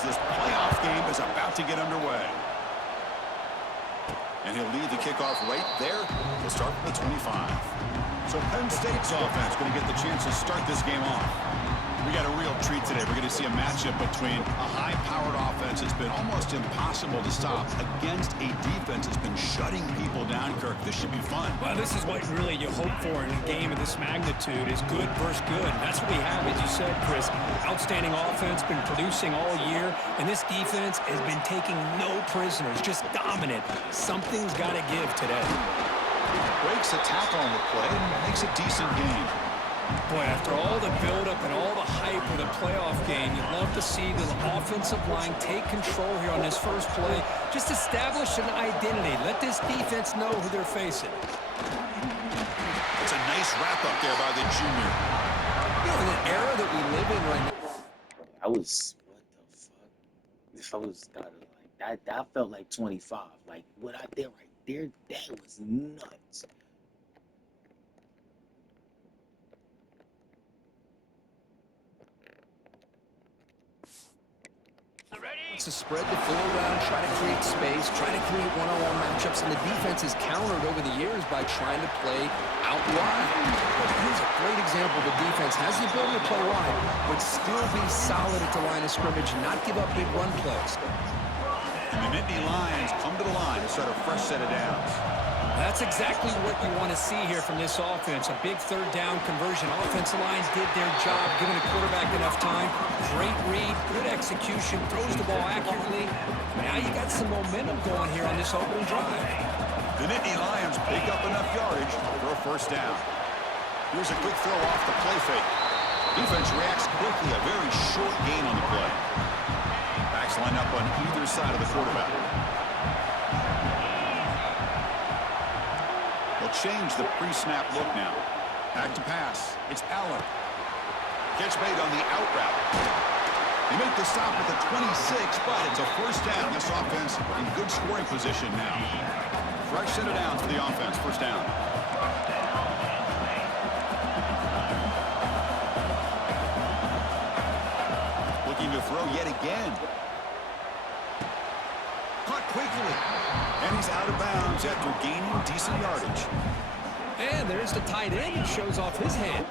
as this playoff game is about to get underway. And he'll lead the kickoff right there. He'll start from the 25. So Penn State's offense going to get the chance to start this game off. We got a real treat today. We're going to see a matchup between a high-powered offense that's been almost impossible to stop against a defense that's been shutting people down, Kirk. This should be fun. Well, this is what really you hope for in a game of this magnitude is good versus good. That's what we have, as you said, Chris. Outstanding offense, been producing all year, and this defense has been taking no prisoners, just dominant. Something's got to give today. Breaks a tackle on the play and makes a decent game. Boy, after all the buildup and all the hype of the playoff game, you'd love to see the offensive line take control here on this first play. Just establish an identity. Let this defense know who they're facing. It's a nice wrap-up there by the junior. You know, in the era that we live in right now. I was, what the fuck? If I was like that felt like 25. Like what I did right there, that was nuts. It's a spread the floor around, try to create space, try to create one-on-one matchups, and the defense has countered over the years by trying to play out wide. But here's a great example. The defense has the ability to play wide, but still be solid at the line of scrimmage and not give up big run plays. And the Nittany Lions come to the line to start a fresh set of downs. That's exactly what you want to see here from this offense. A big third down conversion. Offensive line did their job, giving the quarterback enough time. Great read, good execution, throws the ball accurately. Now you got some momentum going here on this opening drive. The Nittany Lions pick up enough yardage for a first down. Here's a quick throw off the play fake. Defense reacts quickly, a very short gain on the play. Backs line up on either side of the quarterback. They'll change the pre-snap look now. Back to pass. It's Allen. Catch made on the out route. They make the stop at the 26, but it's a first down. This offense in good scoring position now. Fresh set of downs for the offense. First down. Looking to throw yet again. Caught quickly. And he's out of bounds after gaining decent yardage. And there's the tight end who shows off his hand.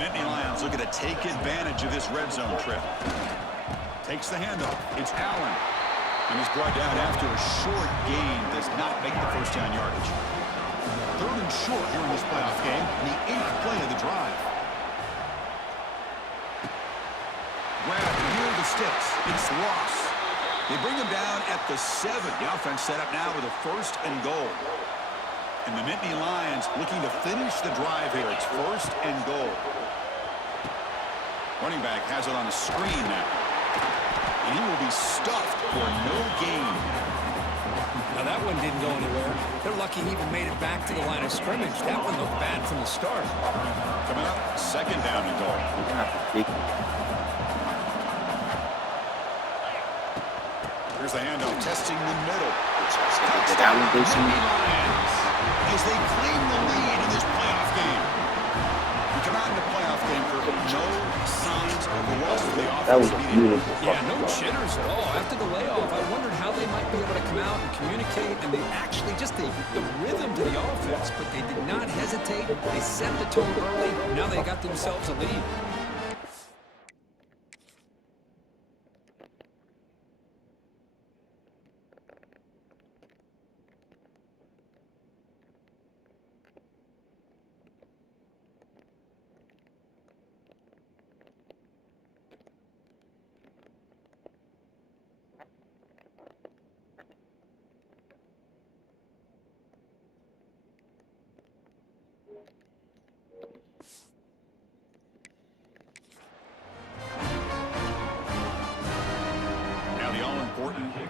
Nittany Lions looking to take advantage of this red zone trip. Takes the handoff. It's Allen. And he's brought down after a short gain. Does not make the first down yardage. Third and short here in this playoff game. The 8th play of the drive. Grab near the sticks. It's Ross. They bring him down at the 7. The offense set up now with a first and goal. And the Nittany Lions looking to finish the drive here. It's first and goal. Running back has it on a screen now. And he will be stuffed for no gain. Now that one didn't go anywhere. They're lucky he even made it back to the line of scrimmage. That one looked bad from the start. Coming up, second down and goal. Here's the handoff, testing the middle. As they claim the lead in this playoff game. We come out in the playoff game for no signs of the loss of the offense. That was beautiful. Yeah, no jitters at all. After the layoff, I wondered how they might be able to come out and communicate, and they actually just the rhythm to the offense, but they did not hesitate. They set the tone early. Now they got themselves a lead.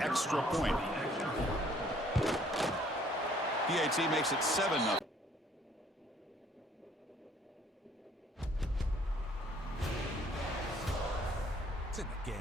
Extra point. PAT makes it 7-0. in the game.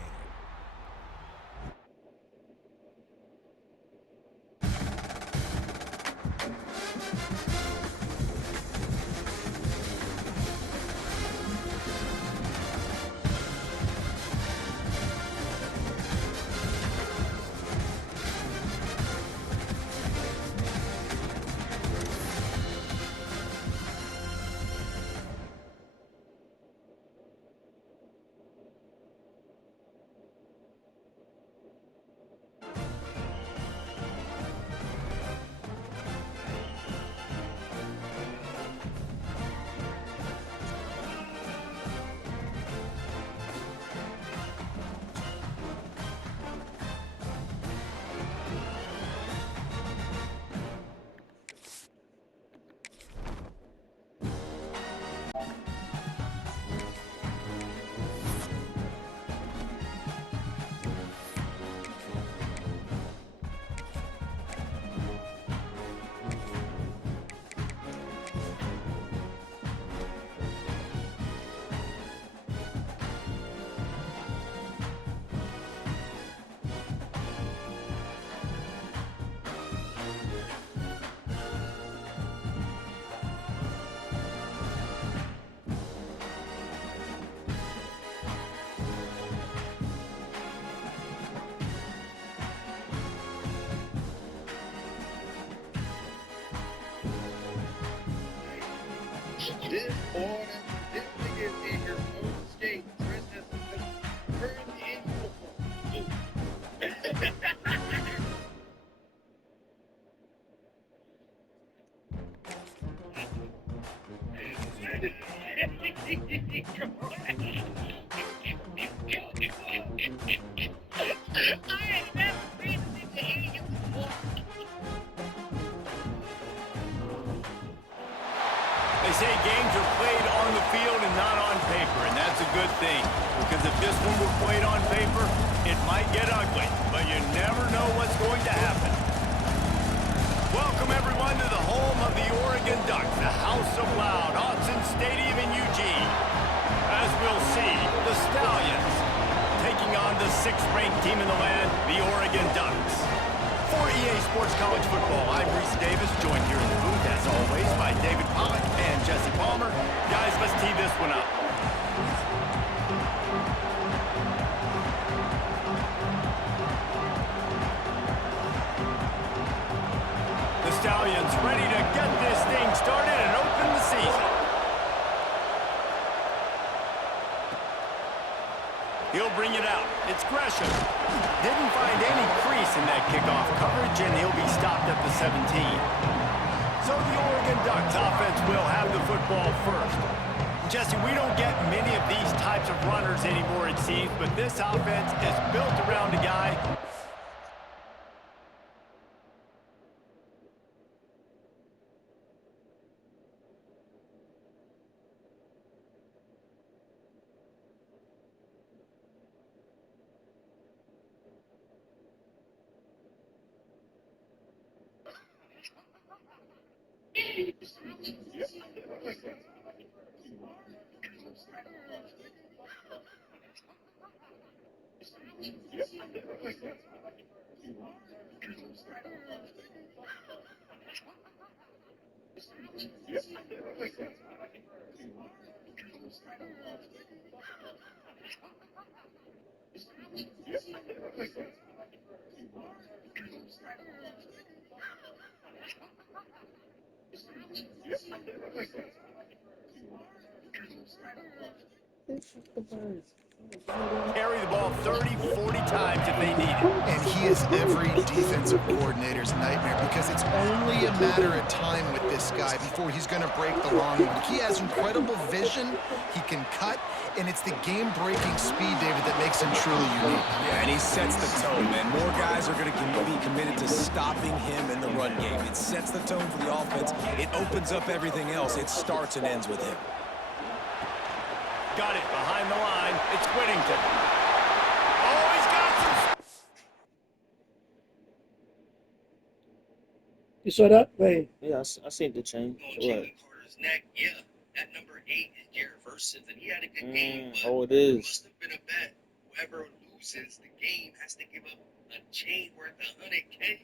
This order, this nigga is in your own skate, dressed as a currently in uniform. I ain't never seen a nigga in uniform. They say games are played on the field and not on paper, and that's a good thing. Because if this one were played on paper, it might get ugly, but you never know what's going to happen. Welcome, everyone, to the home of the Oregon Ducks, the House of Loud, Autzen Stadium in Eugene. As we'll see, the Stallions taking on the 6th-ranked team in the land, the Oregon Ducks. For EA Sports College Football, I'm Reese Davis, joined here in the booth, as always, by David Pollack and Jesse Palmer. Guys, let's tee this one up. The Stallions ready to get this thing started and open the season. He'll bring it out. It's Gresham. Didn't find any crease in that kickoff coverage, and he'll be stopped at the 17. So the Oregon Ducks offense will have the football first. Jesse, we don't get many of these types of runners anymore, it seems, but this offense is built around a guy. Carry the ball 30, 40 times if they need it. And he is every defensive coordinator's nightmare because it's only a matter of time with this guy before he's going to break the long one. He has incredible vision, he can cut, and it's the game-breaking speed, David, that makes him truly unique. Yeah, and he sets the tone, man. More guys are going to be committed to stopping him in the run game. It sets the tone for the offense. It opens up everything else. It starts and ends with him. Got it behind the line. It's Whittington. Oh, he's got some. You saw that? Wait. Yeah, I seen the change. What? Carter's neck, yeah. That number 8 is Jared Versus, and he had a good game. But Oh, it is. must have been a bet. whoever loses the game has to give up a chain worth $100K.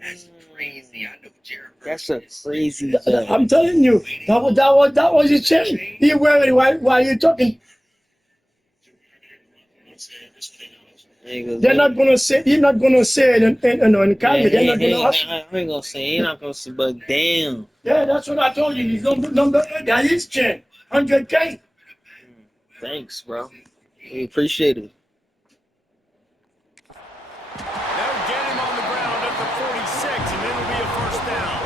That's crazy. I know Jared. That's a crazy. I'm telling you, that was a chain. He wear it while you're talking. They're not gonna say. He's not gonna say it in camera. They're not gonna ask. I ain't gonna say. He not gonna say. But damn. Yeah, that's what I told you. He's number 8. That is chain. 100K. Thanks, bro. We appreciate it. They'll get him on the ground at the 46, and it'll be a first down.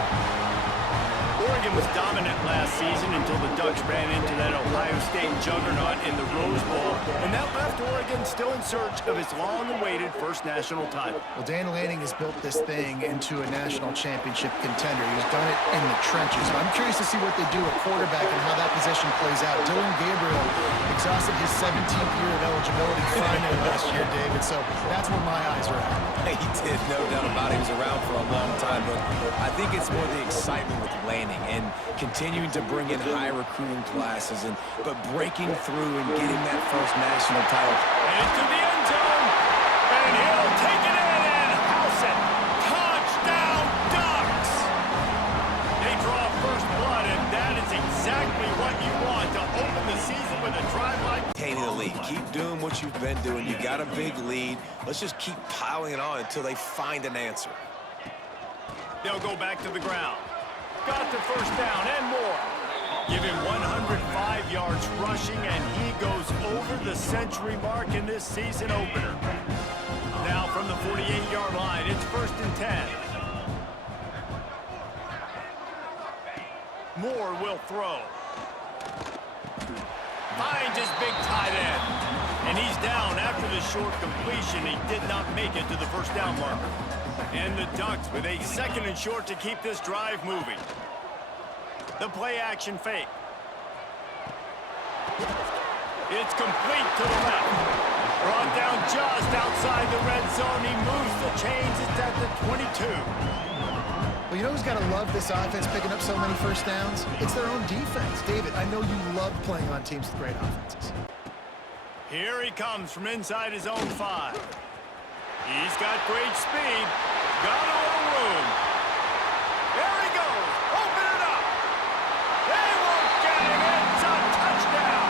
Oregon was dominant last season until the Ducks ran into that Ohio State juggernaut in the Rose Bowl, and that left Oregon still in search of its long-awaited first national title. Well, Dan Lanning has built this thing into a national championship contender. He's done it in the trenches. I'm curious to see what they do at quarterback and how that position plays out. Dylan Gabriel exhausted his 17th year of eligibility finally last year, David, so that's where my eyes are at. He did, no doubt about it. He was around for a long time, but I think it's more the excitement with Lanning and continuing to bring in high recruiting classes, but breaking through and getting that first national title. Into the end zone, and he'll take it in and house it. Touchdown, Ducks! They draw first blood, and that is exactly what you want to open the season with a drive like Maintaining the lead. Keep doing what you've been doing. You got a big lead. Let's just keep piling it on until they find an answer. They'll go back to the ground. Got the first down and more. Give him 105 yards rushing, and he goes over the century mark in this season opener. Now from the 48-yard line, it's 1st and 10. Moore will throw. Finds his big tight end. And he's down after the short completion. He did not make it to the first down marker. And the Ducks with a 2nd and short to keep this drive moving. The play action fake. It's complete to the left. Brought down just outside the red zone. He moves the chains. It's at the 22. Well, you know who's got to love this offense picking up so many first downs? It's their own defense. David, I know you love playing on teams with great offenses. Here he comes from inside his own 5. He's got great speed. Got a little room. There he goes. Open it up. They won't get him. It's a touchdown.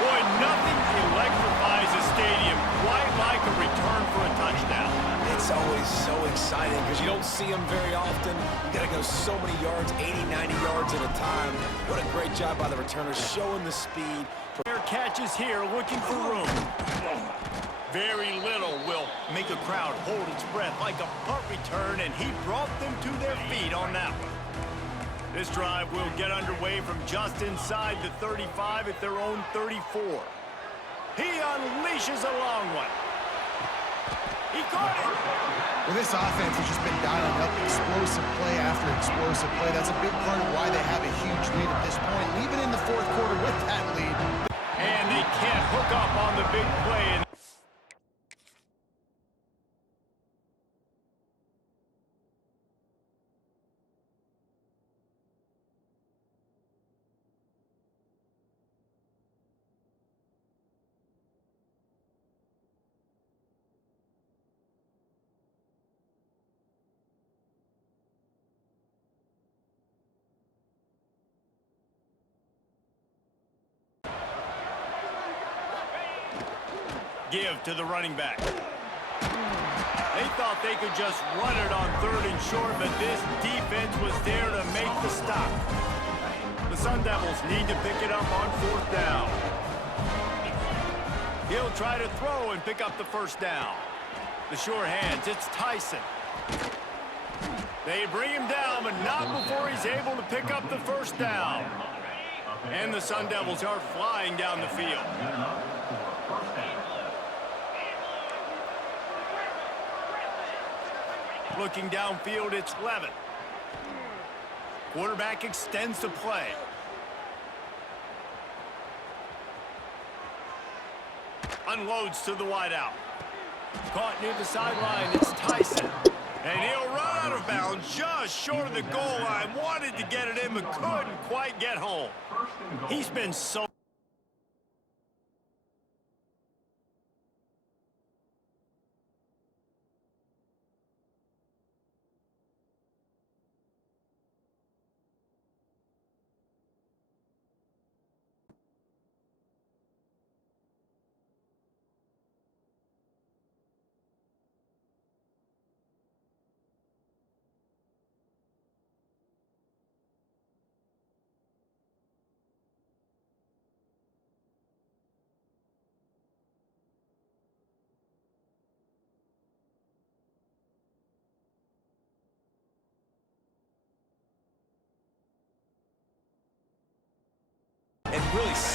Boy, nothing electrifies a stadium quite like a return for a touchdown. It's always so exciting because you don't see them very often. You got to go so many yards, 80, 90 yards at a time. What a great job by the returners showing the speed. Their catches here looking for room. Very little will make a crowd hold its breath like a punt return, and he brought them to their feet on that one. This drive will get underway from just inside the 35 at their own 34. He unleashes a long one. He caught it. Well, this offense has just been dialing up explosive play after explosive play. That's a big part of why they have a huge lead at this point. Even in the 4th quarter with that lead. And they can't hook up on the big play. Give to the running back. They thought they could just run it on 3rd and short, but this defense was there to make the stop. The Sun Devils need to pick it up on 4th down. He'll try to throw and pick up the first down. The sure hands, it's Tyson. They bring him down, but not before he's able to pick up the first down. And the Sun Devils are flying down the field. Looking downfield, it's Levin. Quarterback extends the play. Unloads to the wideout. Caught near the sideline, it's Tyson. And he'll run out of bounds just short of the goal line. Wanted to get it in, but couldn't quite get home. He's been so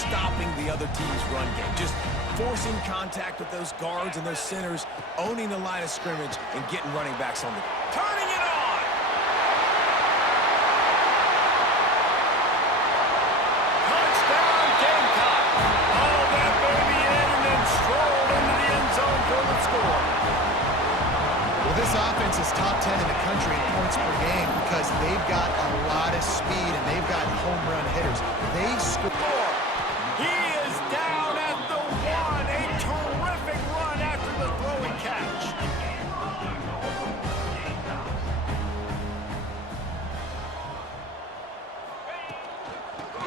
stopping the other team's run game. Just forcing contact with those guards and those centers, owning the line of scrimmage, and getting running backs on the... Turning it on! Touchdown, Gamecock! All that baby in and then strolled into the end zone for the score. Well, this offense is top 10 in the country in points per game because they've got a lot of speed and they've got home run hitters. They score. He is down at the 1. A terrific run after the throw and catch.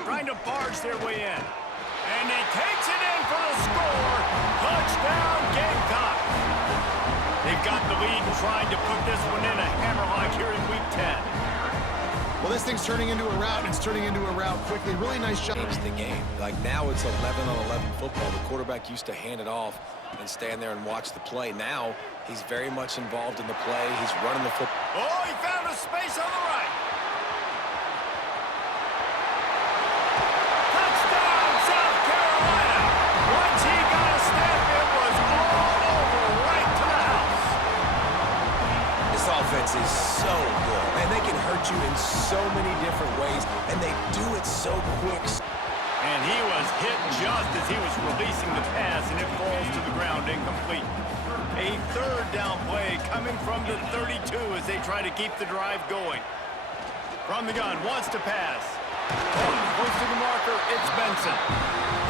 Trying to barge their way in. And he takes it in for the score. Touchdown, Gamecock. They've got the lead and trying to put this one in a hammerlock here in Week 10. Well, this thing's turning into a rout, and it's turning into a rout quickly. Really nice job. Change the game. Like now it's 11-on-11 football. The quarterback used to hand it off and stand there and watch the play. Now he's very much involved in the play. He's running the football. Oh, he found a space on the right. Touchdown, South Carolina. Once he got a step, it was all over right to the house. This offense is so good, and they can hurt you in so many different ways, and they do it so quick. And he was hit just as he was releasing the pass, and it falls to the ground incomplete. A third down play coming from the 32 as they try to keep the drive going. From the gun, wants to pass. Close to the marker, it's Benson.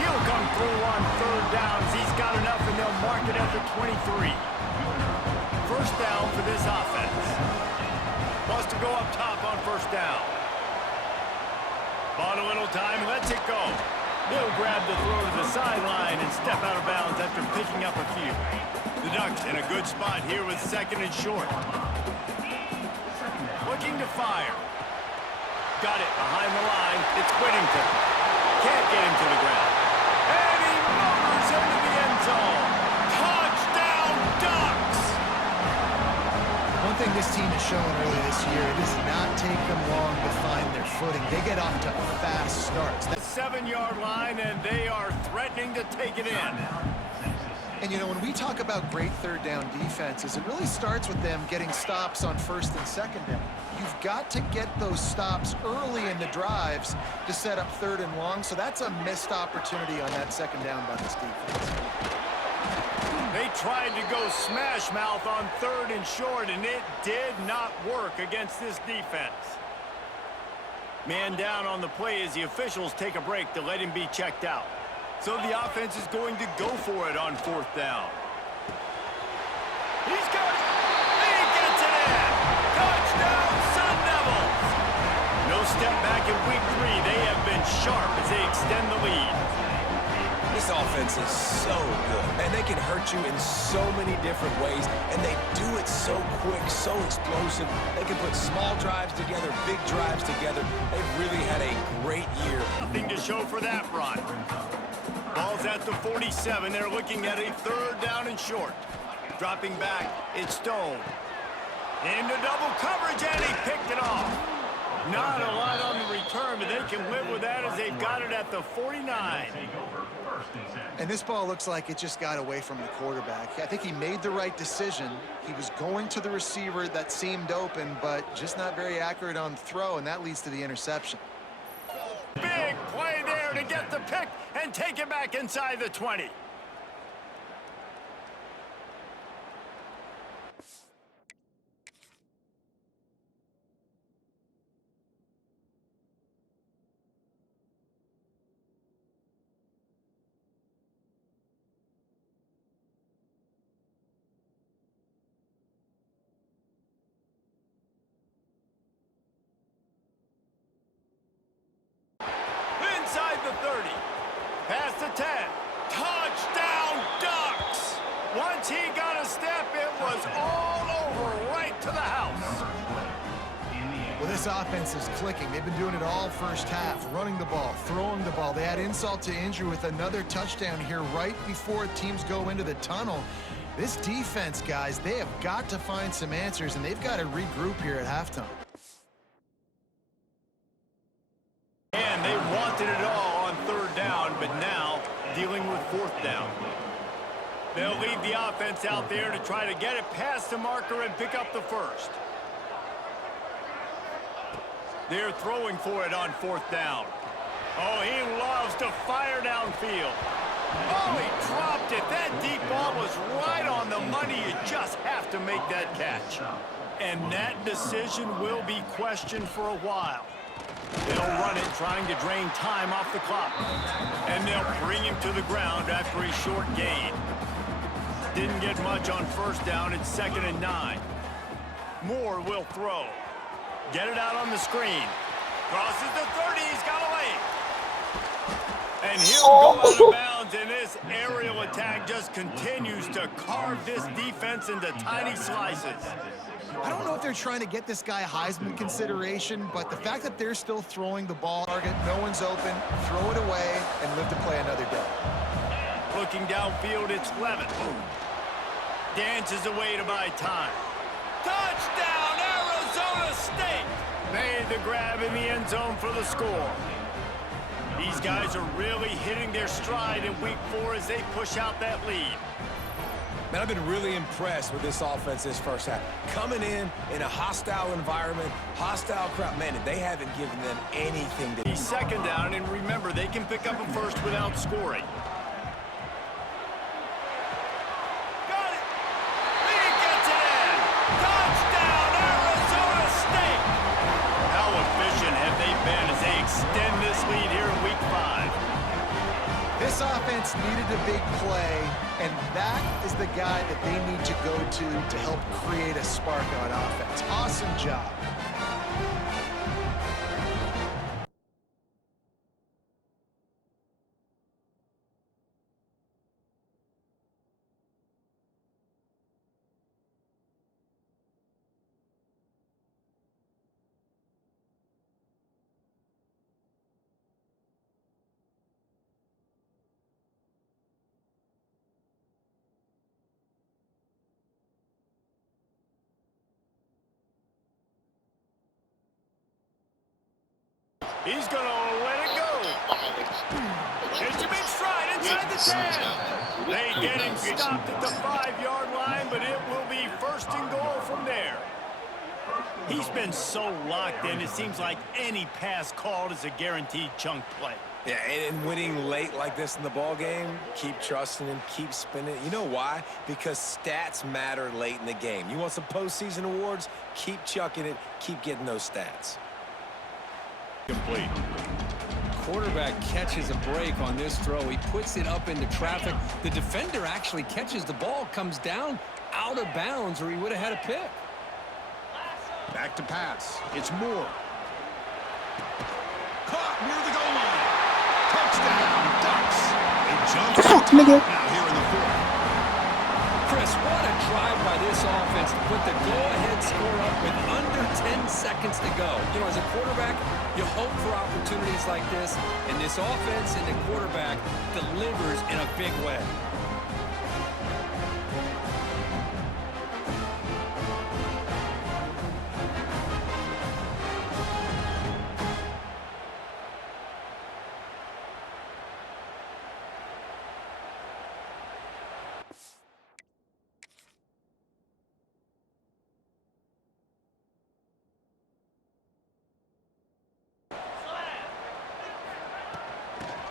He'll come through on third down as he's got enough, and they'll mark it at the 23. First down for this offense. Wants to go up top on first down. Bought a little time, lets it go. He'll grab the throw to the sideline and step out of bounds after picking up a few. The Ducks in a good spot here with second and short. Looking to fire. Got it behind the line. It's Whittington. Can't get him to the ground. And he motors into the end zone. Touchdown, Ducks! One thing this team has shown early this year, it does not take them long to find their footing. They get off to fast starts. The 7-yard line, and they are threatening to take it in. And, you know, when we talk about great third down defenses, it really starts with them getting stops on first and second down. You've got to get those stops early in the drives to set up third and long, so that's a missed opportunity on that second down by this defense. They tried to go smash mouth on third and short, and it did not work against this defense. Man down on the play as the officials take a break to let him be checked out. So the offense is going to go for it on fourth down. He's got it. He gets it in. Touchdown, Sun Devils. No step back in week 3. They have been sharp as they extend the lead. This offense is so good, and they can hurt you in so many different ways, and they do it so quick, so explosive. They can put small drives together, big drives together. They've really had a great year. Nothing to show for that run. Ball's at the 47. They're looking at a third down and short. Dropping back, it's Stone. Into double coverage, and he picked it off. Not a lot on the return, but they can live with that as they've got it at the 49. And this ball looks like it just got away from the quarterback. I think he made the right decision. He was going to the receiver that seemed open, but just not very accurate on the throw, and that leads to the interception. Big play there to get the pick and take it back inside the 20. Inside the 30. Past the 10. Touchdown, Ducks! Once he got a step, it was all over right to the house. Well, this offense is clicking. They've been doing it all first half, running the ball, throwing the ball. They add insult to injury with another touchdown here right before teams go into the tunnel. This defense, guys, they have got to find some answers, and they've got to regroup here at halftime. And they wanted it all on third down, but now 4th down. They'll leave the offense out there to try to get it past the marker and pick up the first. They're throwing for it on 4th down. Oh, he loves to fire downfield. Oh, he dropped it. That deep ball was right on the money. You just have to make that catch. And that decision will be questioned for a while. They'll run it trying to drain time off the clock. And they'll bring him to the ground after a short gain. Didn't get much on 1st down. It's 2nd and 9. Moore will throw. Get it out on the screen. Crosses the 30. He's got away. And he'll go out of bounds, and this aerial attack just continues to carve this defense into tiny slices. I don't know if they're trying to get this guy Heisman consideration, but the fact that they're still throwing the ball, target, no one's open, throw it away, and live to play another day. Looking downfield, it's Levitt. Dances away to buy time. Touchdown, Arizona State! Made the grab in the end zone for the score. These guys are really hitting their stride in week 4 as they push out that lead. Man, I've been really impressed with this offense this first half. Coming in a hostile environment, hostile crowd. Man, they haven't given them anything to... He's 2nd down, and remember, they can pick up a first without scoring. Got it! He gets it in! Touchdown, Arizona State! How efficient have they been as they extend this lead here in week 5? This offense needed a big play, and that is the guy that they need to go to help create a spark on offense. Awesome job. He's going to let it go. Benjamin Stride inside the 10. They get him stopped at the 5-yard line, but it will be 1st and goal from there. He's been so locked in, it seems like any pass called is a guaranteed chunk play. Yeah, and winning late like this in the ball game, keep trusting him, keep spinning. You know why? Because stats matter late in the game. You want some postseason awards? Keep chucking it, keep getting those stats. Complete. Quarterback catches a break on this throw. He puts it up into traffic. The defender actually catches the ball, comes down out of bounds, or he would have had a pick. Back to pass. It's Moore. Caught near the goal line. Touchdown, Ducks. They jump now here in the 4th. Chris, what a drive by this offense to put the go-ahead score up with under 10 seconds to go. You know, as a quarterback, you hope for opportunities like this, and this offense and the quarterback delivers in a big way.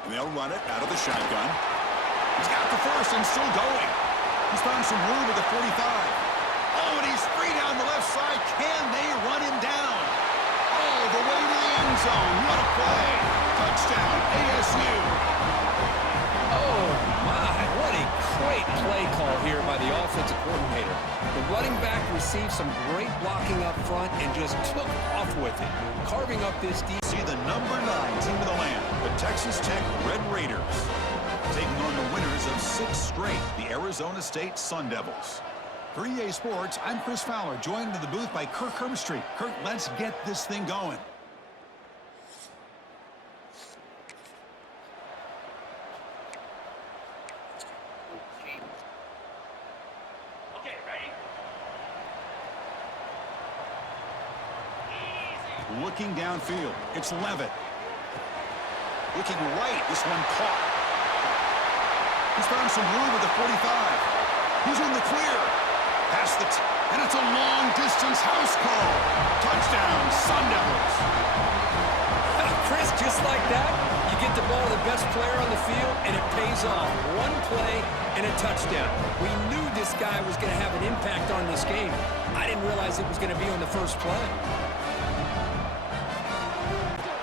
And they'll run it out of the shotgun. He's got the first and still going. He's found some room at the 45. Oh, and he's free down the left side. Can they run him down? Oh, the way to the end zone. What a play. Touchdown, ASU. Oh, my. What a great play call here by the offensive coordinator. The running back received some great blocking up front and just took off with it, carving up this defense. See the number 9 team of the land, the Texas Tech Red Raiders, taking on the winners of 6 straight, the Arizona State Sun Devils. For EA Sports, I'm Chris Fowler, joined in the booth by Kirk Herbstreit. Kirk, let's get this thing going. Looking downfield, it's Levitt. Looking right, this one caught. He's found some room at the 45. He's in the clear. Past the and it's a long-distance house call. Touchdown, Sun Devils. Chris, just like that, you get the ball to the best player on the field, and it pays off. One play and a touchdown. We knew this guy was going to have an impact on this game. I didn't realize it was going to be on the first play.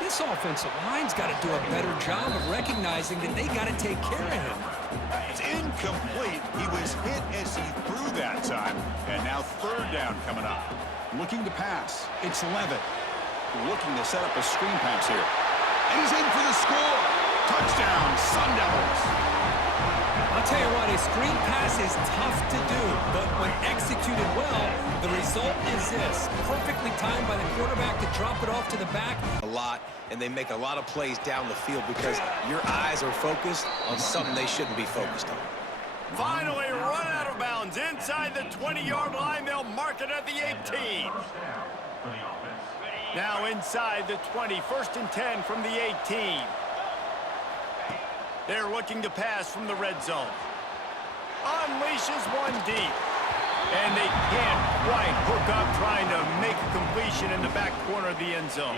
This offensive line's got to do a better job of recognizing that they got to take care of him. It's incomplete. He was hit as he threw that time. And now third down coming up. Looking to pass. It's Levitt. Looking to set up a screen pass here. And he's in for the score. Touchdown, Sun Devils. I'll tell you what, a screen pass is tough to do, but when executed well, the result is this. Perfectly timed by the quarterback to drop it off to the back. A lot, and they make a lot of plays down the field because your eyes are focused on something they shouldn't be focused on. Finally run out of bounds inside the 20-yard line. They'll mark it at the 18. Now inside the 20, 1st and 10 from the 18. They're looking to pass from the red zone. Unleashes one deep. And they can't quite hook up trying to make a completion in the back corner of the end zone.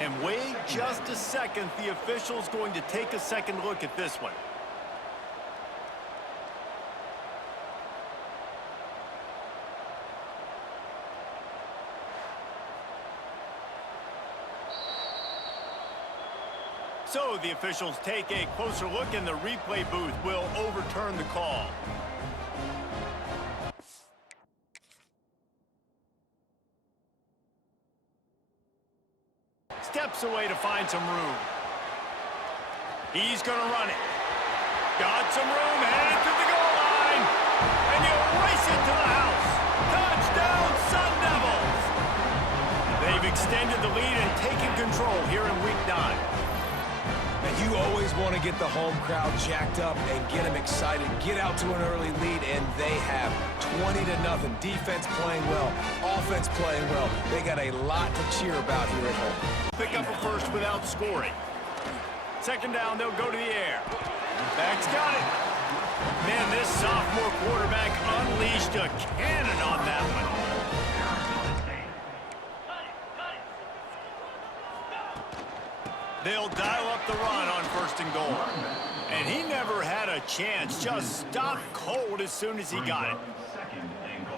And wait just a second. The official's going to take a second look at this one. So the officials take a closer look, and the replay booth will overturn the call. Steps away to find some room. He's going to run it. Got some room, headed to the goal line. And you race it to the house. Touchdown, Sun Devils. They've extended the lead and taken control here in Week 9. And you always want to get the home crowd jacked up and get them excited, get out to an early lead, and they have 20-0. Defense playing well, offense playing well. They got a lot to cheer about here at home. Pick up a first without scoring. Second down, they'll go to the air. Back's got it. Man, this sophomore quarterback unleashed a cannon on that one. They'll dial up the run on 1st and goal. And he never had a chance. Just stopped cold as soon as he got it.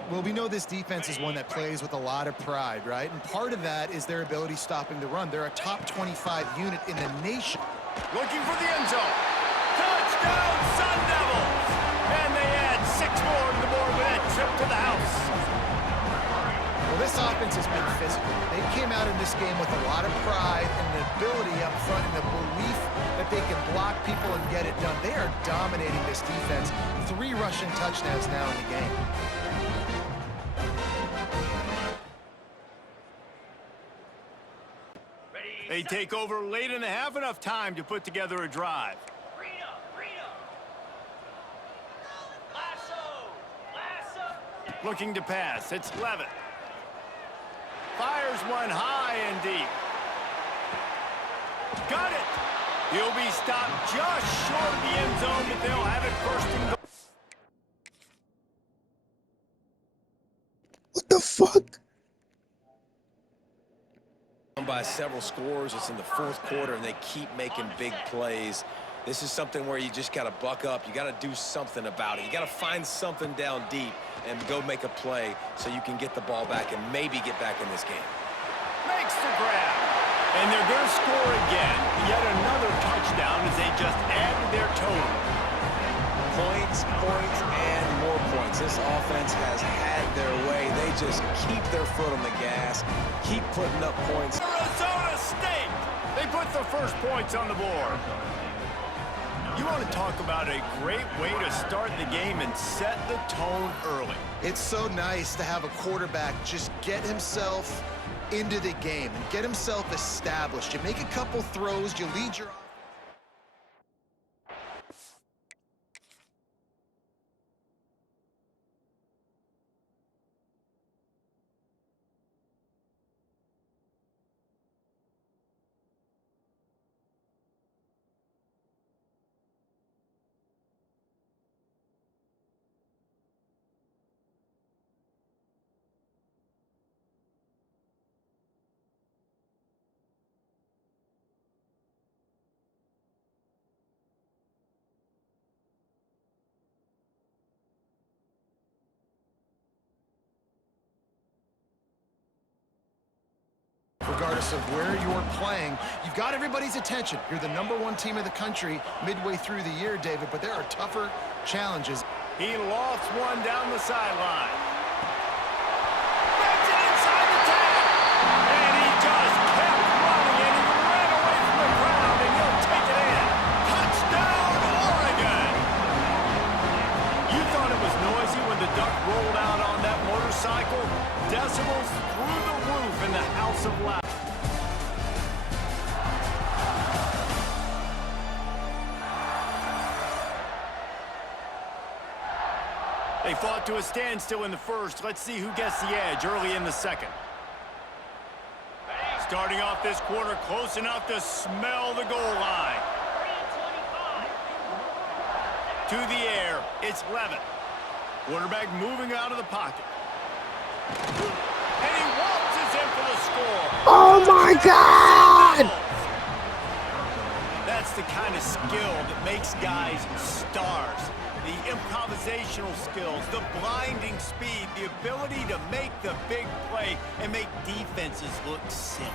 Well, we know this defense is one that plays with a lot of pride, right? And part of that is their ability stopping the run. They're a top 25 unit in the nation. Looking for the end zone. Touchdown, Sun Devils! And they add 6 more to the board with that trip to the house. Well, this offense has been physical. They came out in this game with a lot of pride and the ability up front and the belief that they can block people and get it done. They are dominating this defense. 3 rushing touchdowns now in the game. They take over late in the half, enough time to put together a drive. Looking to pass, it's Levitt. Fires one high and deep. Got it. He'll be stopped just short of the end zone, but they'll have it 1st and goal. What the fuck? By several scores, it's in the 4th quarter, and they keep making big plays. This is something where you just got to buck up. You got to do something about it. You got to find something down deep and go make a play so you can get the ball back and maybe get back in this game. Makes the grab. And they're going to score again. Yet another touchdown as they just add to their total. Points, and more points. This offense has had their way. They just keep their foot on the gas, keep putting up points. Arizona State! They put the first points on the board. You want to talk about a great way to start the game and set the tone early. It's so nice to have a quarterback just get himself into the game and get himself established. You make a couple throws, you lead your regardless of where you're playing. You've got everybody's attention. You're the #1 team of the country midway through the year, David, but there are tougher challenges. He lofts one down the sideline. Gets it inside the 10. And he just kept running, and he ran away from the crowd, and he'll take it in. Touchdown, Oregon! You thought it was noisy when the Duck rolled out on that motorcycle? Decibels through the roof in the House of Loud. They fought to a standstill in the first. Let's see who gets the edge early in the second. Starting off this quarter close enough to smell the goal line. To the air, it's Levin. Quarterback moving out of the pocket. And he waltzes in for the score. Oh my God! That's the kind of skill that makes guys stars. The improvisational skills, the blinding speed, the ability to make the big play and make defenses look silly.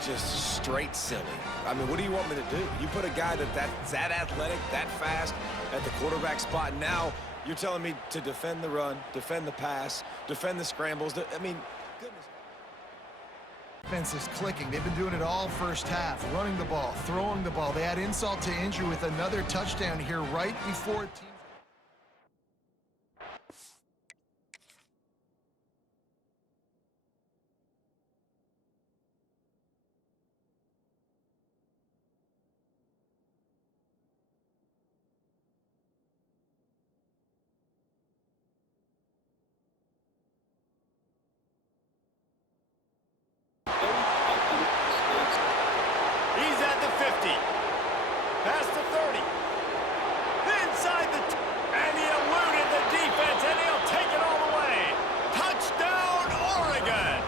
Just straight silly. I mean, what do you want me to do? You put a guy that's that athletic, that fast at the quarterback spot, and now you're telling me to defend the run, defend the pass, defend the scrambles. I mean, goodness. Defense is clicking. They've been doing it all first half, running the ball, throwing the ball. They add insult to injury with another touchdown here right before team. He's at the 50. Past the 30. Inside the... And he eluded the defense, and he'll take it all the way. Touchdown, Oregon!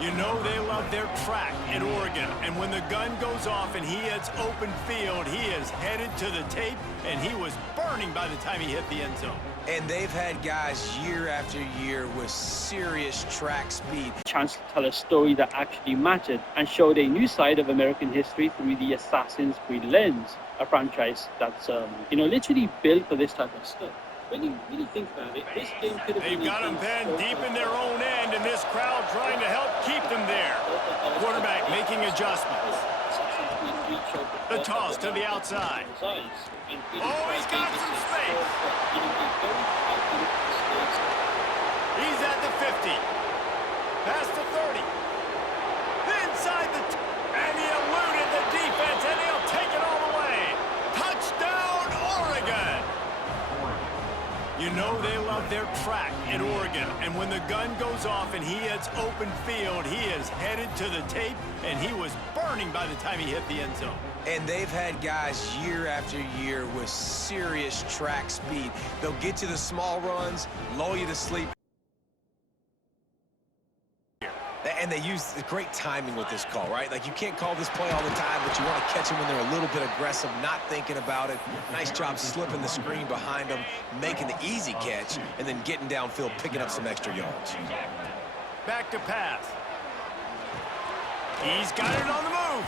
You know they love their track at Oregon, and when the gun goes off and he hits open field, he is headed to the tape, and he was burning by the time he hit the end zone. And they've had guys year after year with serious track speed. Chance to tell a story that actually mattered and showed a new side of American history through the Assassin's Creed lens, a franchise that's literally built for this type of stuff. When you really think about it, this game could have been... They've got them penned deep in their own end, and this crowd trying to help keep them there. Quarterback making adjustments. The toss to the outside. Oh, he's got some space. He's at the 50. Past the 30. Inside the... And he eluded the defense, and he'll take it all the way. Touchdown, Oregon! You know they love their track at Oregon, and when the gun goes off and he hits open field, he is headed to the tape, and he was burning by the time he hit the end zone. And they've had guys year after year with serious track speed. They'll get you the small runs, lull you to sleep. And they use the great timing with this call, right? Like, you can't call this play all the time, but you want to catch them when they're a little bit aggressive, not thinking about it. Nice job slipping the screen behind them, making the easy catch, and then getting downfield, picking up some extra yards. Back to pass. He's got it on the move.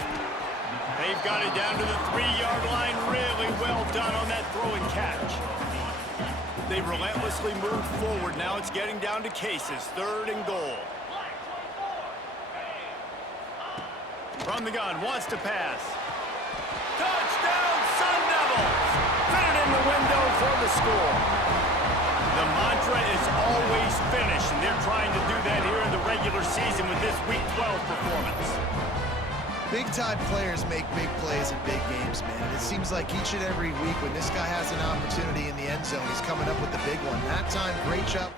They've got it down to the 3-yard line. Really well done on that throw and catch. They've relentlessly moved forward. Now it's getting down to cases. 3rd and goal. From the gun, wants to pass. Touchdown, Sun Devils! Fit it in the window for the score. The mantra is always finish, and they're trying to do that here in the regular season with this Week 12 performance. Big-time players make big plays in big games, man. And it seems like each and every week when this guy has an opportunity in the end zone, he's coming up with the big one. That time, great job.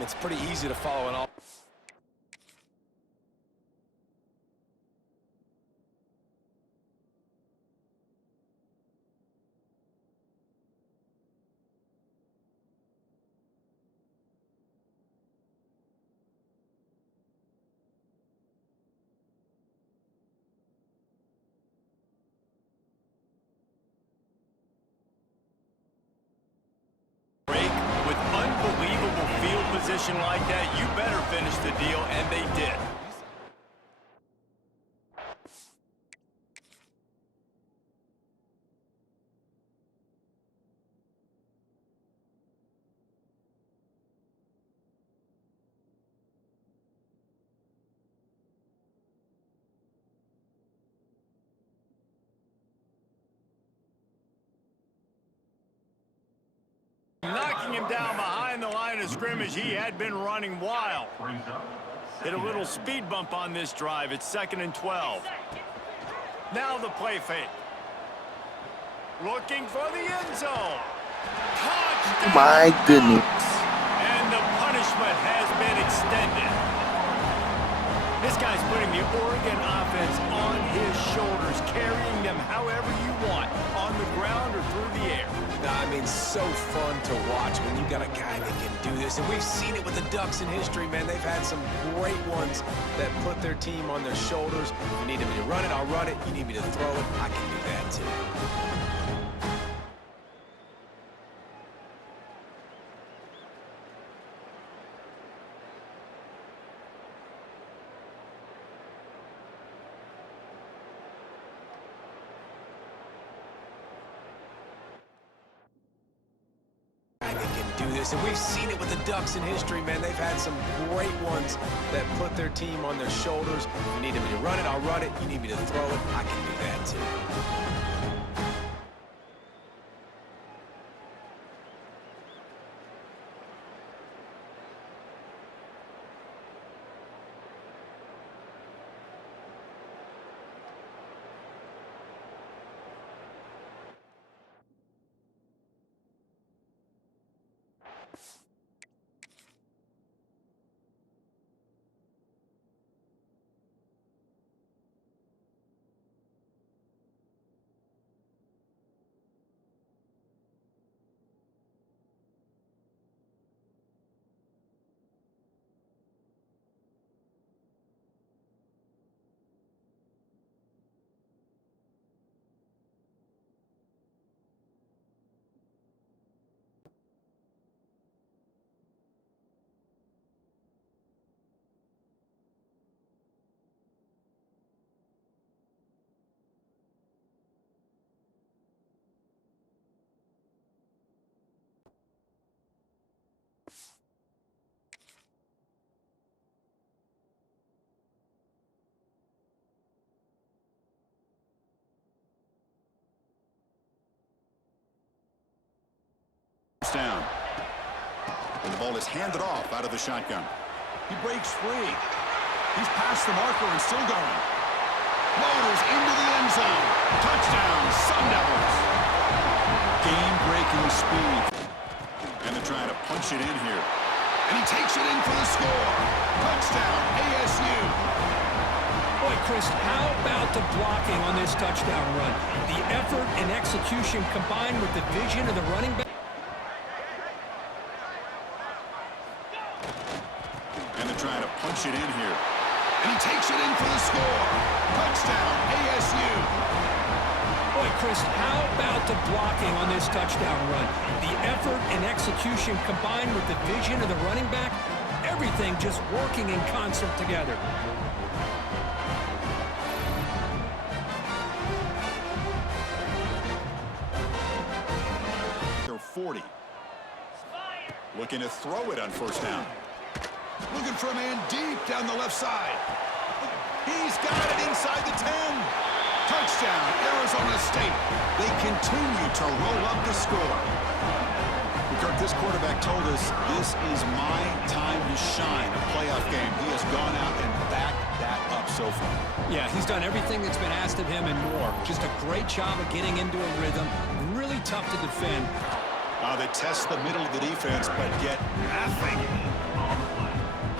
It's pretty easy to follow an all. Break with unbelievable situation like that, you better finish the deal, and they did. Knocking him down behind the line of scrimmage. He had been running wild. Hit a little speed bump on this drive. It's 2nd and 12. Now the play fake. Looking for the end zone. Touchdown! My goodness. And the punishment has been extended. This guy's putting the Oregon offense on his shoulders, carrying them however you want, on the ground or through the air. I mean, so fun to watch when you got a guy that can do this. And we've seen it with the Ducks in history, man. They've had some great ones that put their team on their shoulders. You need me to run it, I'll run it. You need me to throw it, I can do that too. And we've seen it with the Ducks in history, man. They've had some great ones that put their team on their shoulders. You need me to run it, I'll run it. You need me to throw it, I can do that too. Down. And the ball is handed off out of the shotgun. He breaks free. He's past the marker and still going. Motors into the end zone. Touchdown, Sun Devils. Game-breaking speed. And they're trying to punch it in here. And he takes it in for the score. Touchdown, ASU. Boy, Chris, how about the blocking on this touchdown run? The effort and execution combined with the vision of the running back. And they're trying to punch it in here. And he takes it in for the score. Touchdown, ASU. Boy, Chris, how about the blocking on this touchdown run? The effort and execution combined with the vision of the running back, everything just working in concert together. They're 40. Looking to throw it on first down. Looking for a man deep down the left side. He's got it inside the 10. Touchdown, Arizona State. They continue to roll up the score. Kirk, this quarterback told us this is my time to shine, a playoff game. He has gone out and backed that up so far. Yeah, he's done everything that's been asked of him and more. Just a great job of getting into a rhythm. Really tough to defend. They test the middle of the defense, but get nothing.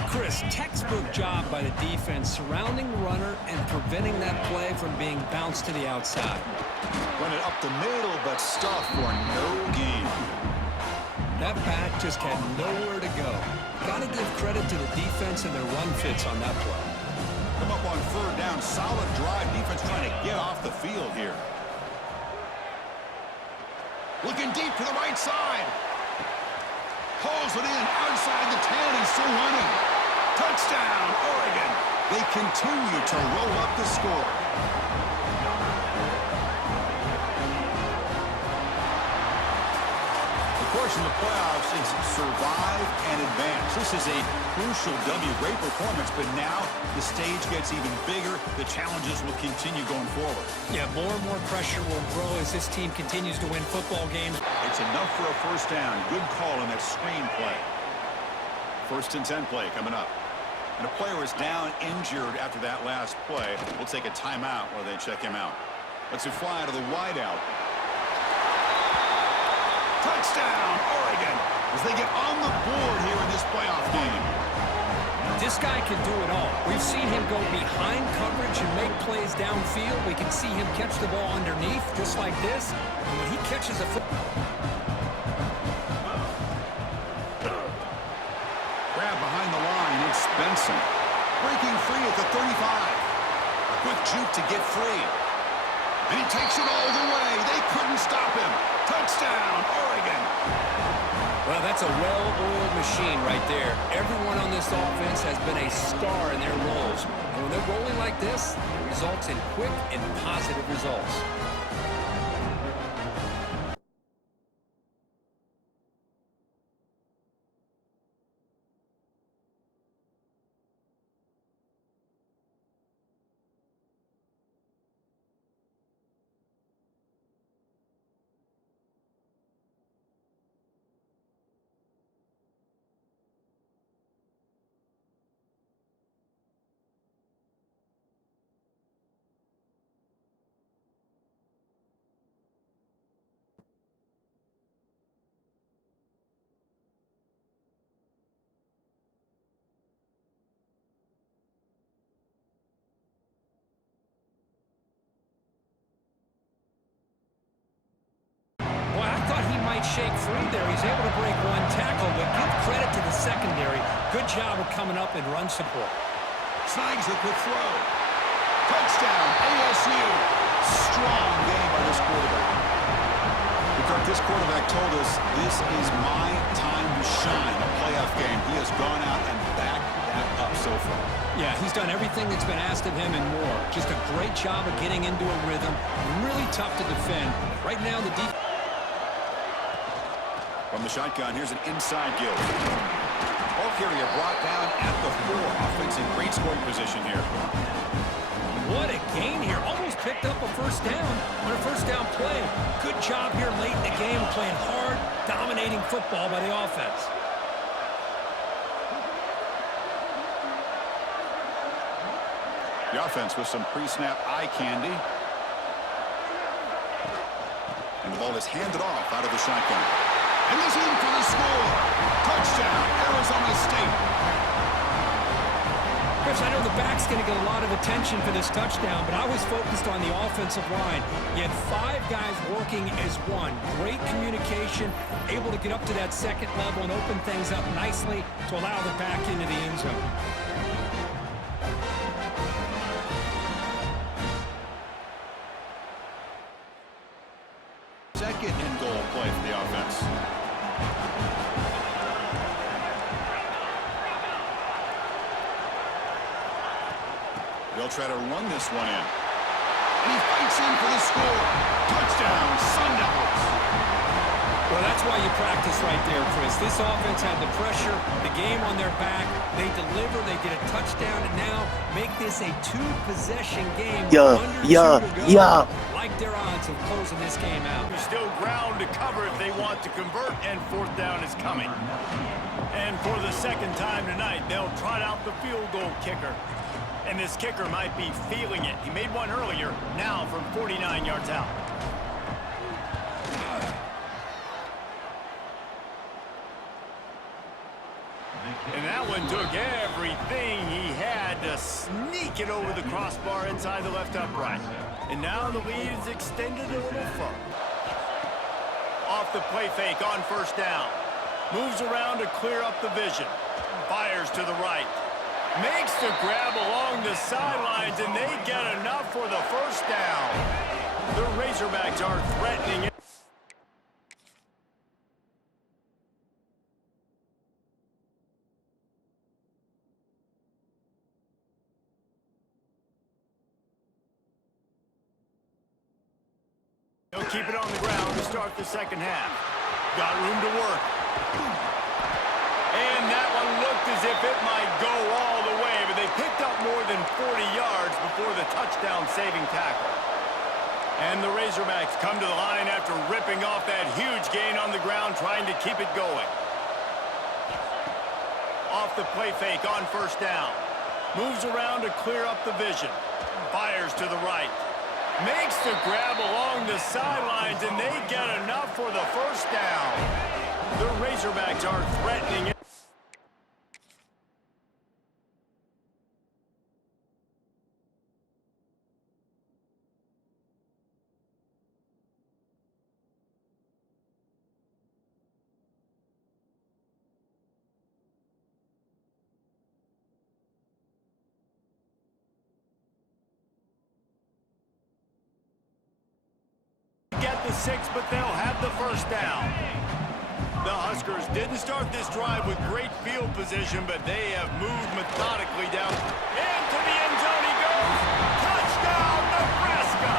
Chris, textbook job by the defense surrounding the runner and preventing that play from being bounced to the outside. Run it up the middle, but stuff for no gain. That back just had nowhere to go. Got to give credit to the defense and their run fits on that play. Come up on third down, solid drive. Defense trying to get off the field here. Looking deep to the right side. Pulls it in outside the 10. He's still running. Touchdown, Oregon. They continue to roll up the score. Of course, in the playoffs, it's survive and advance. This is a crucial W. Great performance, but now the stage gets even bigger. The challenges will continue going forward. Yeah, more and more pressure will grow as this team continues to win football games. It's enough for a first down. Good call on that screen play. 1st and 10 play coming up. And a player is down injured after that last play. We'll take a timeout while they check him out. Let's fly to the wideout. Touchdown, Oregon, as they get on the board here in this playoff game. This guy can do it all. We've seen him go behind coverage and make plays downfield. We can see him catch the ball underneath, just like this. And when he catches a foot... Grab behind the line, it's Benson. Breaking free at the 35. A quick juke to get free. And he takes it all the way. They couldn't stop him. Touchdown, Oregon. Well, that's a well-oiled machine right there. Everyone on this offense has been a star in their roles. And when they're rolling like this, it results in quick and positive results. Shake free there. He's able to break one tackle, but give credit to the secondary. Good job of coming up and run support. Snags it with throw. Touchdown, ASU. Strong game by this quarterback. Because this quarterback told us this is my time to shine. A playoff game. He has gone out and backed that up so far. Yeah, he's done everything that's been asked of him and more. Just a great job of getting into a rhythm. Really tough to defend. Right now, the defense... From the shotgun, here's an inside gill. Ball carrier brought down at the 4. Offense in great scoring position here. What a gain here. Almost picked up a first down on a first down play. Good job here late in the game, playing hard, dominating football by the offense. The offense with some pre-snap eye candy. And the ball is handed off out of the shotgun. And he's in for the score. Touchdown, Arizona State. Chris, I know the back's going to get a lot of attention for this touchdown, but I was focused on the offensive line. You had 5 guys working as one. Great communication, able to get up to that second level and open things up nicely to allow the back into the end zone. Second and goal play for the offense. They'll try to run this one in. And he fights in for the score. Touchdown, Sun Devils. Well, that's why you practice right there, Chris. This offense had the pressure, the game on their back. They deliver, they get a touchdown, and now make this a 2-possession game. Like their odds of closing this game out. There's still ground to cover if they want to convert, and 4th down is coming. And for the second time tonight, they'll trot out the field goal kicker. And this kicker might be feeling it. He made one earlier, now from 49 yards out. And that one took everything he had to sneak it over the crossbar inside the left upright. And now the lead is extended a little further. Off the play fake on first down. Moves around to clear up the vision. Fires to the right. Makes the grab along the sidelines, and they get enough for the first down. The Razorbacks are threatening it. He'll keep it on the ground to start the second half. Got room to work. And that one looked as if it might go all the way, but they picked up more than 40 yards before the touchdown-saving tackle. And the Razorbacks come to the line after ripping off that huge gain on the ground, trying to keep it going. Off the play fake on first down. Moves around to clear up the vision. Fires to the right. Makes the grab along the sidelines, and they get enough for the first down. The Razorbacks are threatening it. Get the 6, but they'll have the first down. The Huskers didn't start this drive with great field position, but they have moved methodically down. Into the end zone he goes. Touchdown, Nebraska!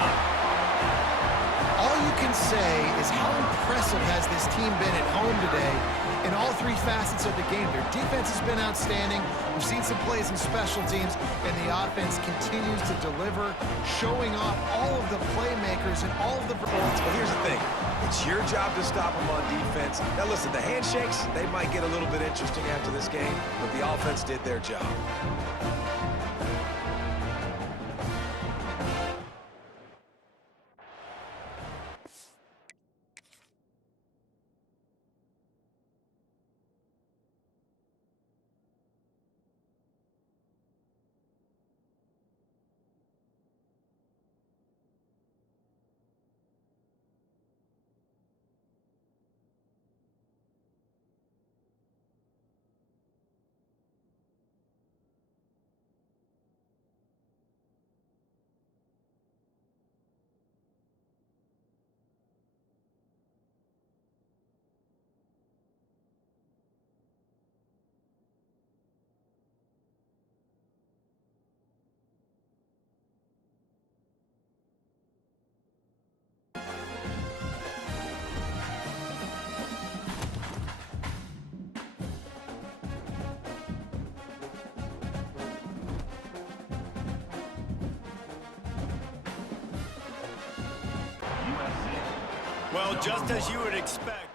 All you can say is how impressive has this team been at home today in all three facets of the game. Their defense has been outstanding. We've seen some plays in special teams, and the offense continues to deliver, showing off all of the playmakers and all of the performance. But here's the thing. It's your job to stop them on defense. Now listen, the handshakes, they might get a little bit interesting after this game, but the offense did their job. Well, just as you would expect.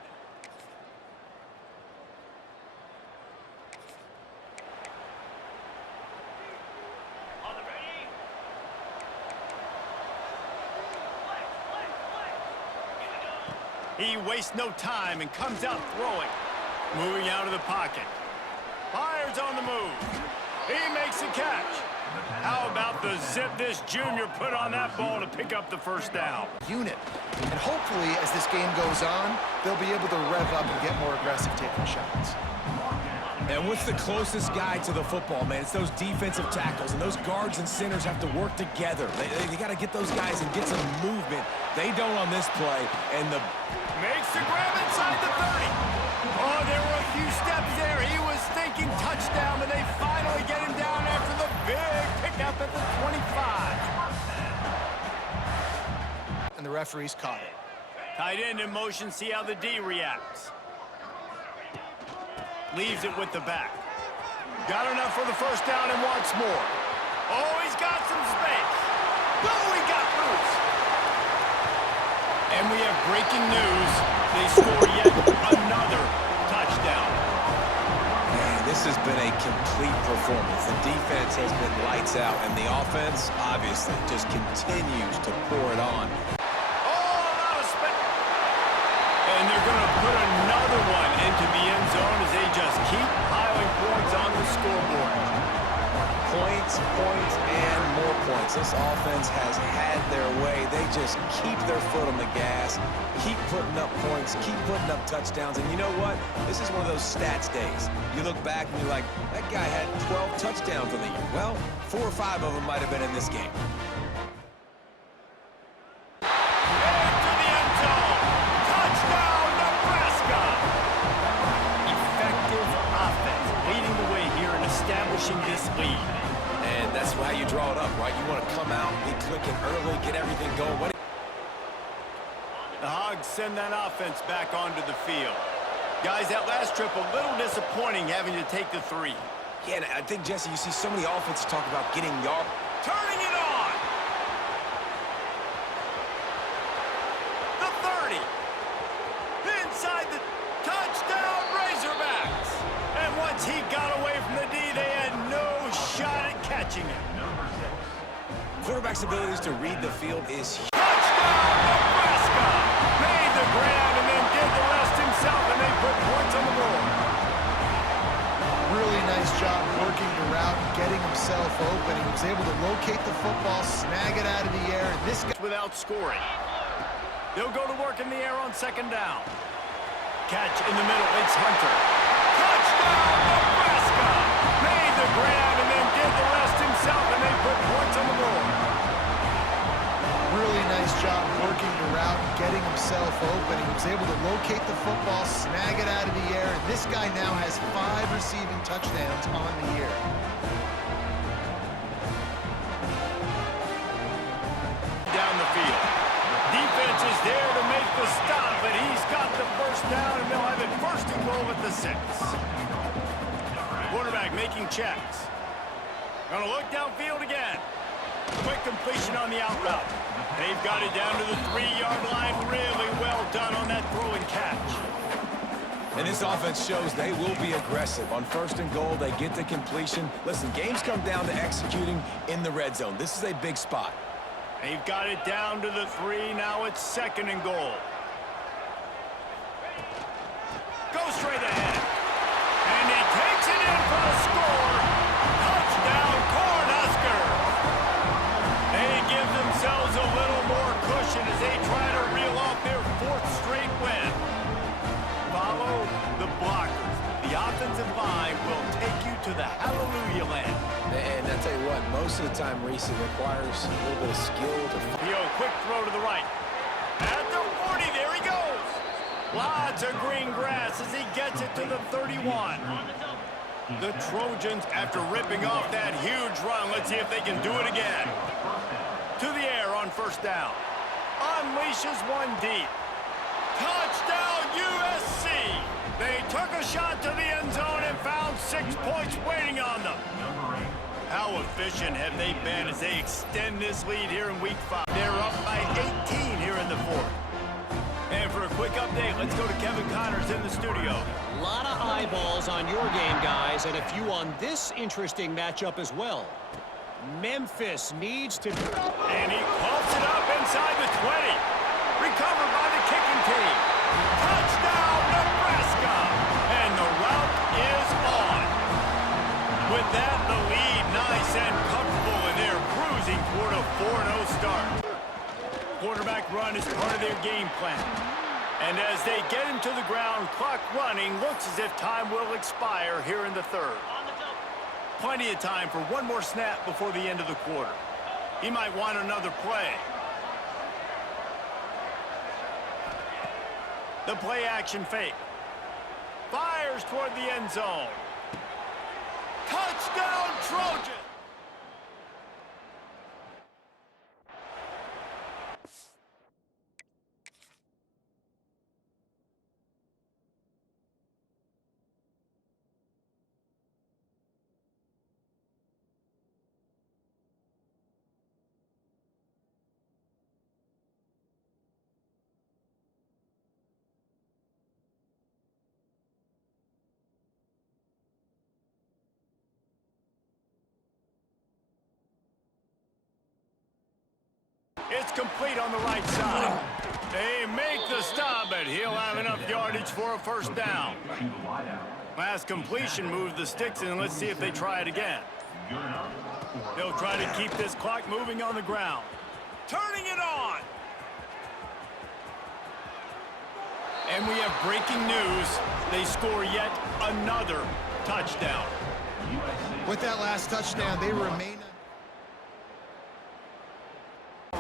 He wastes no time and comes out throwing. Moving out of the pocket. Fires on the move. He makes a catch. How about the zip this junior put on that ball to pick up the first down? Unit. And hopefully, as this game goes on, they'll be able to rev up and get more aggressive taking shots. And what's the closest guy to the football, man? It's those defensive tackles, and those guards and centers have to work together. They got to get those guys and get some movement. They don't on this play, and the... Makes the grab inside the 30. Oh, there were a few steps there. He was thinking touchdown, but they finally get him down after the big pickup at the 25. And the referees caught it. Tight end in motion, see how the D reacts. Leaves it with the back. Got enough for the first down and wants more. Oh, he's got some space. Oh, he got loose. And we have breaking news. They score yet another touchdown. Man, this has been a complete performance. The defense has been lights out, and the offense, obviously, just continues to pour it on. And they're going to put another one into the end zone as they just keep piling points on the scoreboard. Points, points, and more points. This offense has had their way. They just keep their foot on the gas, keep putting up points, keep putting up touchdowns. And you know what? This is one of those stats days. You look back and you're like, that guy had 12 touchdowns in the year. Well, 4 or 5 of them might have been in this game. This lead. And that's how you draw it up, right? You want to come out, be clicking early, get everything going. The Hogs send that offense back onto the field. Guys, that last trip, a little disappointing having to take the 3. Yeah, and I think, Jesse, you see so many offenses talk about getting yards. Turning it on! The 30. Inside the touchdown Razorbacks. And once he got away from the D, they had no shot at catching him. Quarterback's abilities to read the field is huge. Touchdown, Nebraska! Made the grab and then did the rest himself, and they put points on the board. Really nice job working the route and getting himself open. He was able to locate the football, snag it out of the air, and this guy... Without scoring. They'll go to work in the air on 2nd down. Catch in the middle, it's Hunter. Touchdown, Nebraska! Made the grab and then did the rest himself, and they put points on the board. Really nice job working the route and getting himself open. He was able to locate the football, snag it out of the air, and this guy now has 5 receiving touchdowns on the year. Down the field. Defense is there to make the stop, but he's got the first down, and they'll have it 1st and goal at the 6. Quarterback making checks. Gonna look downfield again. Quick completion on the out route. They've got it down to the 3-yard line. Really well done on that throw and catch. And this offense shows they will be aggressive. On 1st and goal, they get the completion. Listen, games come down to executing in the red zone. This is a big spot. They've got it down to the 3. Now it's 2nd and goal. Go straight ahead. And he takes it in for the score. Touchdown, Cornhuskers. They give themselves a little more cushion as they try to reel off their 4th straight win. Follow the blockers. The offensive line will take you to the hallelujah land. And I tell you what, most of the time, Reese, it requires a little bit of skill to... Pio, quick throw to the right. At the 40, there he goes. Lots of green grass as he gets it to the 31. The Trojans, after ripping off that huge run, let's see if they can do it again. To the air on 1st down. Unleashes one deep. Touchdown, USC! They took a shot to the end zone and found 6 points waiting on them. How efficient have they been as they extend this lead here in Week 5? They're up by 18 here in the 4th. And for a quick update, let's go to Kevin Connors in the studio. A lot of eyeballs on your game, guys, and a few on this interesting matchup as well. Memphis needs to... And he pumps it up inside the 20. Recovered by the kicking team. Touchdown, Nebraska! And the route is on. With that, the lead nice and comfortable, and they're cruising toward a 4-0 start. Quarterback run is part of their game plan. And as they get him to the ground, clock running, looks as if time will expire here in the 3rd. Plenty of time for one more snap before the end of the quarter. He might want another play. The play action fake. Fires toward the end zone. Touchdown, Trojan! It's complete on the right side. They make the stop, but he'll have enough yardage for a 1st down. Last completion moved the sticks in. Let's see if they try it again. They'll try to keep this clock moving on the ground. Turning it on. And we have breaking news. They score yet another touchdown. With that last touchdown, they remain...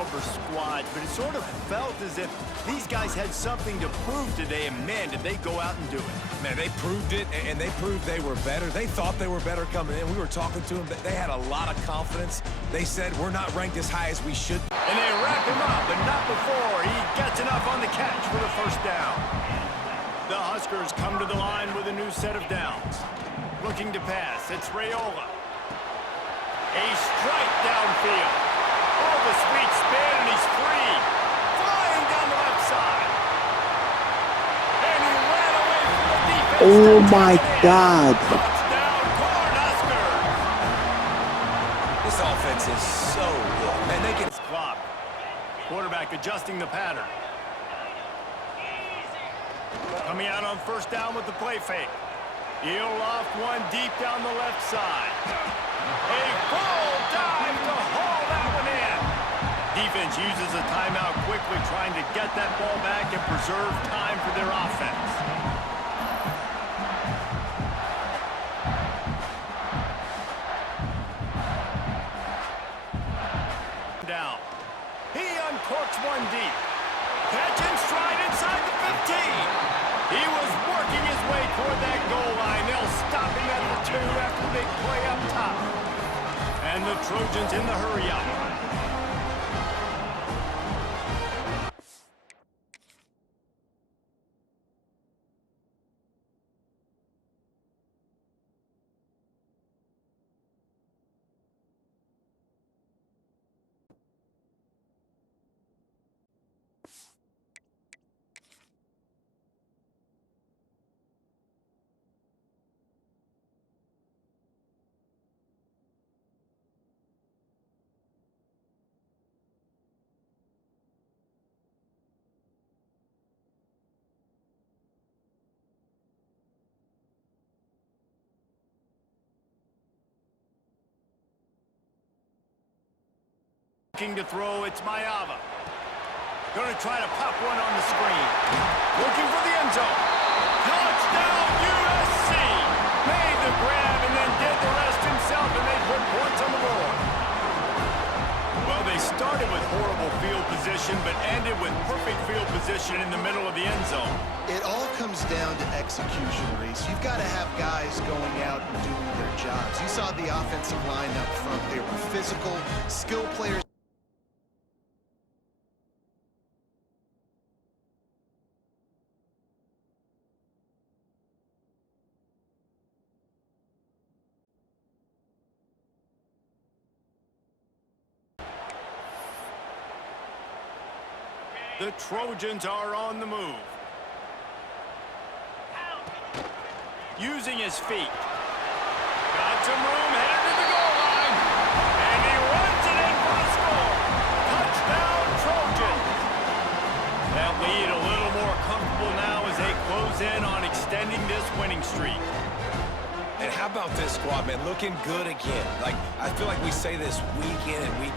tougher squads, but it sort of felt as if these guys had something to prove today, and man, did they go out and do it. Man, they proved it, and they proved they were better. They thought they were better coming in. We were talking to them. They had a lot of confidence. They said, we're not ranked as high as we should. And they wrap him up, but not before he gets enough on the catch for the first down. The Huskers come to the line with a new set of downs. Looking to pass, it's Raiola. A strike downfield. Oh, the sweet spin, and he's free. Flying down the left side. And he ran away from the defense. Oh my God. Touchdown, Cornhuskers. This offense is so good. Man, they can... Clock. Quarterback adjusting the pattern. Coming out on first down with the play fake. He'll loft one deep down the left side. A full dive to haul that one in. Defense uses a timeout quickly, trying to get that ball back and preserve time for their offense. Down. He uncorks one deep. Catch and stride inside the 15. He was working his way toward that goal line. They'll stop him at the 2 after the big play up top. And the Trojans in the hurry-up. Looking to throw, it's Mayava. Going to try to pop one on the screen. Looking for the end zone. Touchdown, USC! Made the grab and then did the rest himself, and they put points on the board. Well, they started with horrible field position, but ended with perfect field position in the middle of the end zone. It all comes down to execution, Reese. You've got to have guys going out and doing their jobs. You saw the offensive line up front. They were physical, skilled players. The Trojans are on the move. Using his feet. Got some room, headed to the goal line. And he runs it in for a score. Touchdown, Trojans. That lead a little more comfortable now as they close in on extending this winning streak. And how about this squad, man? Looking good again. Like, I feel like we say this week in and week